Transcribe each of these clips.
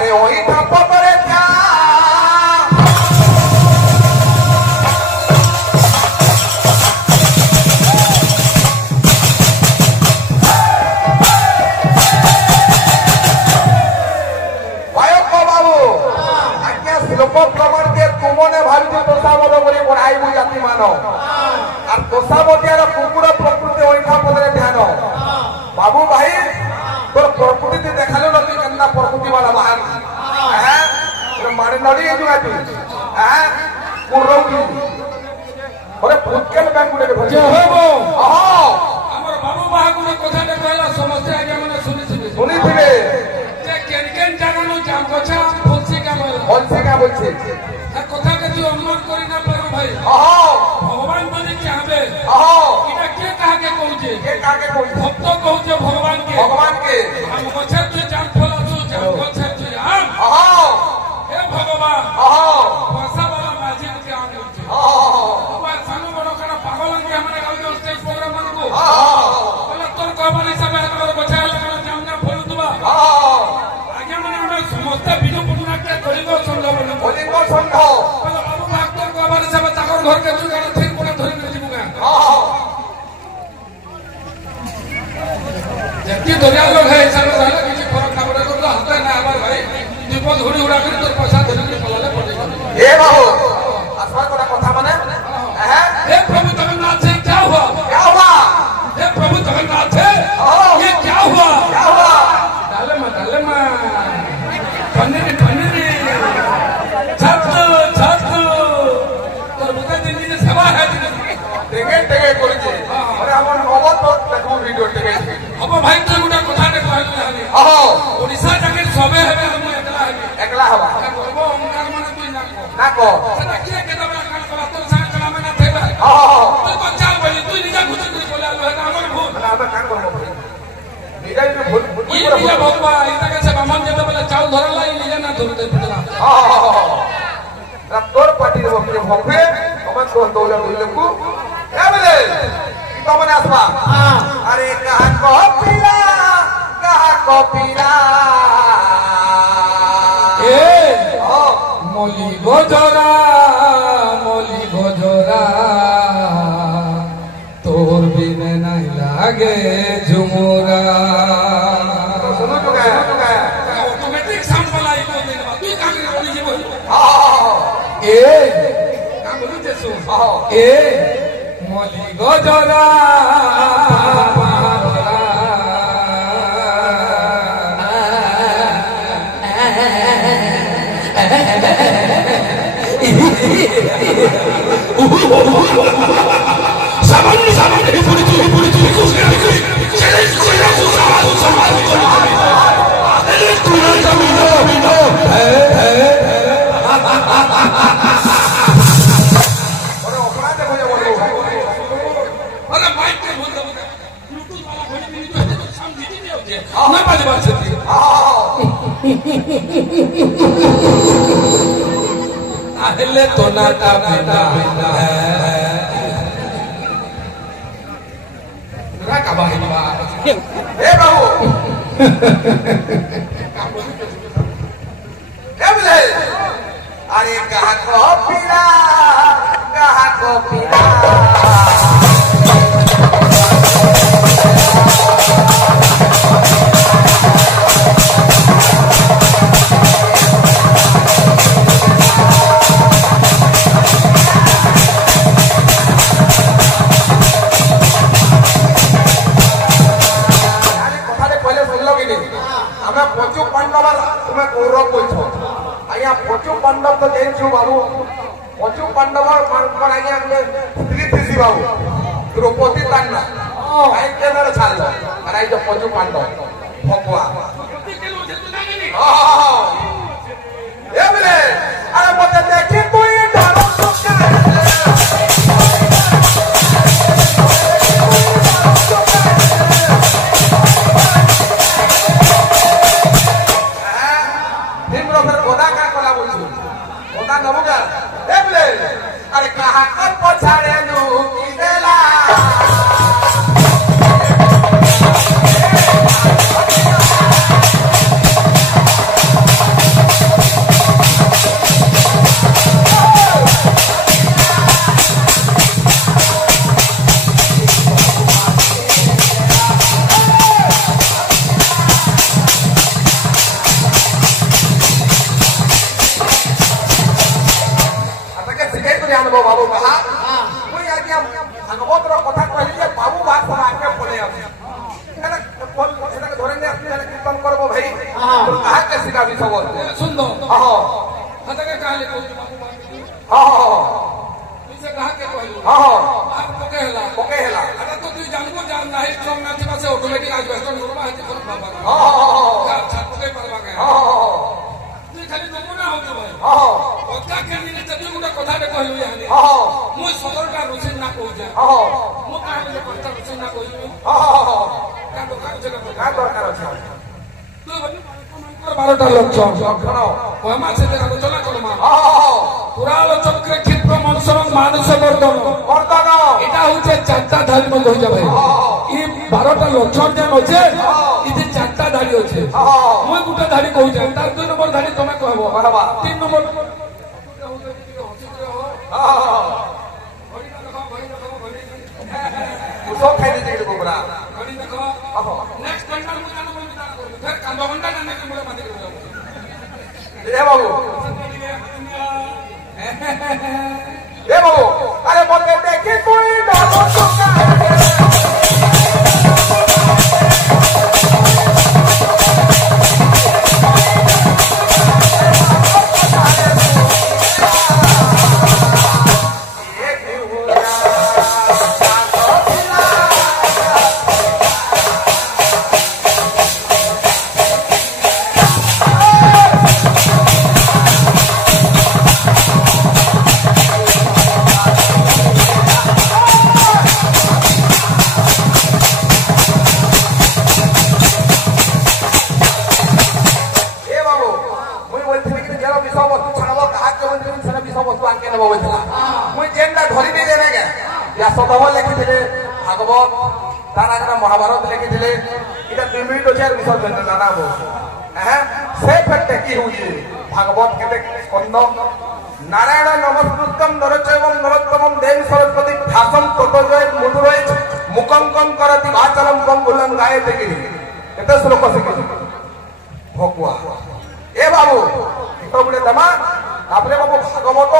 अरे वही ठप्प करे क्या लोक प्रमाण के तुमने भावी तोषामद बोली बढ़ाइबू जाति मान और तोषामदियार कुकुर प्रकृति ओइठा पदरे ध्यान बाबू भाई तोर प्रकृति देखालो नती केन्ना प्रकृति वाला बाहर हैं मारे नड़ी जुआ तू हैं कुरौकी ओरे फुटकेल बैंक गुडे भज होबो हमर बाबू बाहागुर कथा ने कहला समस्या आगे माने सुनी थिले जे केन जागा नु जाम कछा फुलसी का बोलছে কথা কে তুই অনুমান করি না পারো ভাই ভগবান মানে চাবে এটা কে কাকে কইছে ভক্ত কইছে ভগবান কে हम कछा তুই জাম ফলা তুই জাম কछा তুই আম হে ভগবান ভাষা वाला माझी के आने होचे बाबा सानो बड़ो कना पागल के हमने गाउ स्टेज प्रोग्राम मन को बोला तोर कहबा नहीं सब हमर कछा लगा जाम ना फलु तुबा आगे माने हम समस्त बिजु पुना के कलिगो संभव बोला बाबू डॉक्टर को बारे सब ताकर घर के जुगाड़ ठीक कोना धरि के जीबुगा जति दरिया लोग है सब रहले किछि फरक ना पड़े तो हते ना हमार भाई दीप धुड़ी उड़ा कर तोर पैसा धरि के पलाले पड़े ए बाबू असवा कोना कथा माने हे प्रभु जगन्नाथ जी क्या हुआ हे प्रभु जगन्नाथ ये क्या हुआ डाले मा पनीर छात्र तोर बुता दिल्ली ने सेवा है टेके करजे अरे हमर नवत तो देखो वीडियो टेके अब भाई तो गुडा कथा ने कहलु जानी ओडिसा जाके सबे हेबे हम एकला हवा करबो ओंकार माने तू ना को सेटा किए के दबा काल कला तो संग कला माने थेबा तू को चाल बोली तू निजा गुजर के बोला लो है हमर भूल ना हम कान करबो निजा में भूल ये भगवा इता के से बामन के बोले चाल धरला ई निजा ना धरते पड़ला तोर पार्टी रो के भोगे हम तो दौला मिलकू ए बोले तो मने आसवा अरे कहा को पीला ए मली गजरा तोर बिना नहीं लागे झुमुरा सुनो जुगा ऑटोमेटिक साउंड वाला ई बोल देबा तू का करे बोली जे बोल ए का बोलू जे सो ए मली गजरा सामान्य ही पूरी कुछ चैलेंज कोई ना सवाल अरे तू ना जमीनो अरे ओकरा देखो जे बोलो अरे माइक पे बोल दो ब्लूटूथ वाला घड़ी में तो समझ ही नहीं होते ना बात सकती आहले तो नाटा बेटा का भाई बा ए बाबू ए बोले अरे कहा को पीला पचु पांडव तुम्हें गौरव बोलछो आया पचु पांडव तो जेनछु बाबू पचु पांडव पर आया हमने स्त्री थी बाबू द्रौपदी तान्ना आई केनर छाल और आई जो पचु पांडव भगवा ए बोले अरे मते देखी तू ये डालो अरे कहा कर पछाड़े लू की देला ବିଷ ବସ୍ତୁ ସୁନ୍ଦର ହଁ ହାତକେ କାହାଲେ କହୁଛୁ ହଁ ହଁ তুই সে কাহাকে কইলু ହଁ আর পকে হেলা এটা তো তুই জানবো জান নাই স্ট্রং না থিবা সে অটোমেটিক আসবে স্ট্রং করবা হাতি করে বাবা ছাত পকে পারবা কে তুই খালি নমুনা হতো ভাই কথা কেনে তুই গুটা কথাতে কইলু ইয়ানি মুই সদরটা রুচিন না কইছে মু কাহালে কথা রুচিন না কইলু কা দরকার আছে তুই 12টা লক্ষণ কয়মা সেতে আলোচনা করমা পুরা আলোচকরে ক্ষিপ্র মনসরং মানুষ বর্ধন এটা হচ্ছে 4টা ধাড়ি মধ্যে হয়ে যাবে এই 12টা লক্ষণ যেন আছে ইতে 4টা ধাড়ি আছে মই গুটা ধাড়ি কইছে তার 2 নম্বর ধাড়ি তুমি কইবো 3 নম্বর সব খাই দিতে গেল গোবরা ঘড়ি দেখো নেক্সট ঘন্টা মু জানো মই বিদায় করব ফের কাঁদ ঘন্টা জানে কি মোরে মাটি করব এ বাবু এ বাবু আরে মতে দেখি তুই ডালো চোকা লিখিলে ভাগবত তার আগে মহাভারত লিখিলে এটা 2 মিনিট আছে আর বিসর্জন জানাব হ্যাঁ সে ফেটে কি হচ্ছে ভাগবত কেতে স্কন্দ নারায়ণ নমস্কৃতম নরচৈবম নরোত্তমম দেবী সরস্বতী ভাষম ততজয় মধুরয় মুকঙ্কম করতি ভাচলম কঙ্গুলম গায়তে গিরি এত শ্লোক শিখেছি ভকুয়া এ বাবু তো বলে দেমা তারপরে বাবু ভাগবত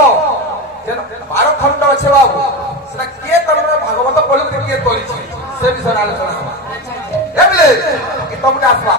যে 12 খণ্ড আছে বাবু সেটা কে তোমরা ভাগবত বলে কে করেছে সে বিষয়ে আলোচনা হবা এমলে কি তোমরা আসবা